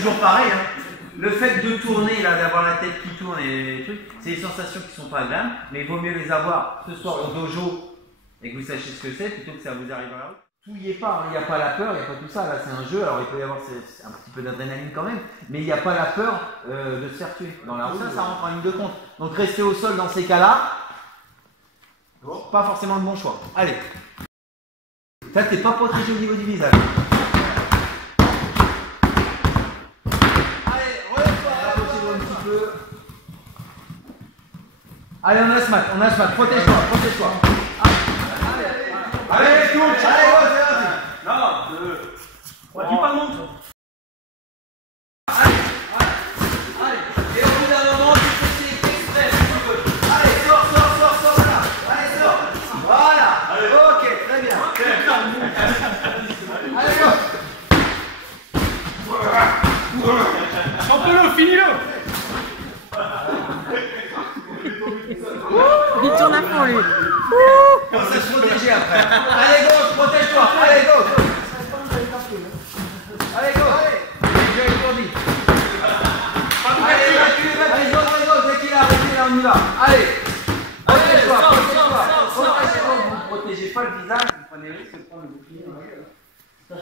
toujours pareil. Hein. Le fait de tourner, là, d'avoir la tête qui tourne et les trucs, c'est des sensations qui sont pas agréables, mais il vaut mieux les avoir ce soir au dojo et que vous sachiez ce que c'est plutôt que ça vous arrive à la route. Touillez pas, il n'y a pas la peur, il n'y a pas tout ça. Là, c'est un jeu, alors il peut y avoir un petit peu d'adrénaline quand même, mais il n'y a pas la peur de se faire tuer. Dans la route, ça rentre en ligne de compte. Donc rester au sol dans ces cas-là, pas forcément le bon choix. Allez. Ça, t'es pas protégé au niveau du visage. Allez, on a ce mat, protège-toi, protège-toi. Allez, touche, allez, c'est parti. Non, tu pas montre. Allez, et au bout d'un moment, tu fais ces extraits si tu veux. Allez, sors là. Allez, sors. Voilà, ok, très bien. Allez, go. Chante-le, finis-le. Il tourne à fond, lui. On va se protéger après. Allez, go, protège-toi. Allez, go. Allez, go. J'ai étourdi. Allez, évacue, les autres, dès qu'il a arrêté, là, on y va. Allez. Protège-toi. Protégez-vous. Vous ne protégez pas le visage, vous prenez le risque de prendre le bouclier dans la gueule. Ça,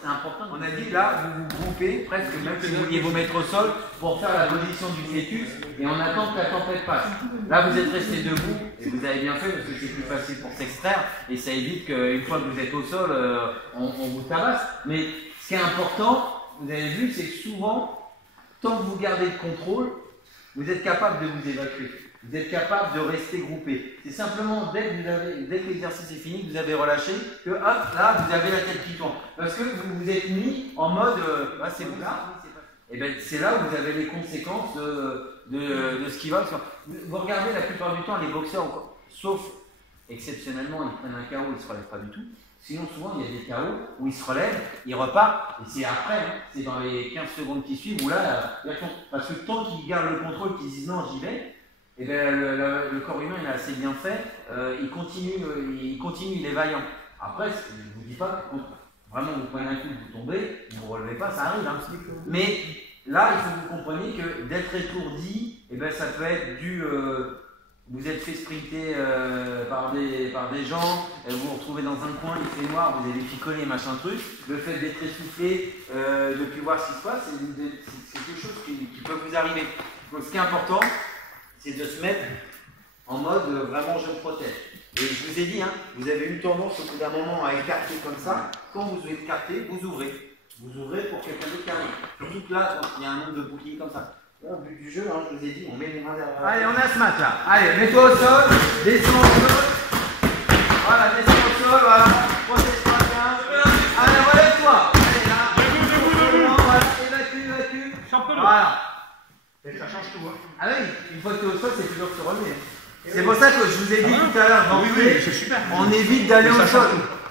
c'est important. On a dit là, vous vous groupez presque, même si vous vouliez vous mettre au sol, pour faire la position du fœtus et on attend que la tempête passe. Là, vous êtes resté debout et vous avez bien fait parce que c'est plus facile pour s'extraire et ça évite qu'une fois que vous êtes au sol, on vous tabasse. Mais ce qui est important, vous avez vu, c'est que souvent, tant que vous gardez le contrôle, vous êtes capable de vous évacuer. Vous êtes capable de rester groupé. C'est simplement dès que l'exercice est fini, que vous avez relâché, que hop, là, vous avez la tête qui tourne. Parce que vous vous êtes mis en mode, c'est vous là. Et bien c'est là où vous avez les conséquences de ce qui va. Vous regardez la plupart du temps, les boxeurs, sauf exceptionnellement, ils prennent un KO, ils ne se relèvent pas du tout. Sinon, souvent, il y a des KO où ils se relèvent, ils repartent, et c'est après, hein, c'est dans les 15 secondes qui suivent, où là, parce que tant qu'ils gardent le contrôle, qu'ils disent non, j'y vais, et bien, le corps humain il est assez bien fait, il continue, il est vaillant. Après, je ne vous dis pas que quand vraiment vous prenez un coup, vous tombez, vous ne vous relevez pas, ça arrive. Hein. Mais là, il faut que vous compreniez que d'être étourdi, et ben, ça peut être dû. Vous êtes fait sprinter par des gens, vous vous retrouvez dans un coin, il fait noir, vous avez picolé, machin truc. Le fait d'être essoufflé, de ne plus voir ce qui se passe, c'est quelque chose qui peut vous arriver. Donc, ce qui est important, c'est de se mettre en mode vraiment je me protège. Et je vous ai dit, hein, vous avez une tendance au bout d'un moment à écarter comme ça. Quand vous écartez, vous ouvrez. Vous ouvrez pour quelqu'un d'autre qui arrive. Surtout que là, il y a un nombre de boucliers comme ça. Là, au but du jeu, hein, je vous ai dit, on met les mains derrière. Allez, on a ce match là. Allez, mets-toi au sol, descends au sol. Voilà, descends au sol, voilà. Protège-toi bien. Allez, relève-toi. Allez, là. Debout. Voilà, évacue. Voilà. Et ça change tout. Hein. Ah oui, une fois que tu es au sol, c'est toujours de se relever. C'est pour ça que je vous ai dit tout à l'heure, oui, c'est super. On évite d'aller au sol.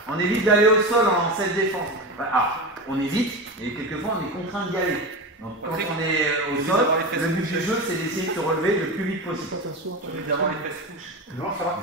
On évite d'aller au sol en self-défense. Alors, on évite, et quelquefois on est contraint d'y aller. Donc quand on est au sol, le but du jeu, c'est d'essayer de se relever le plus vite possible. D'avoir les fesses couches. Non, ça va.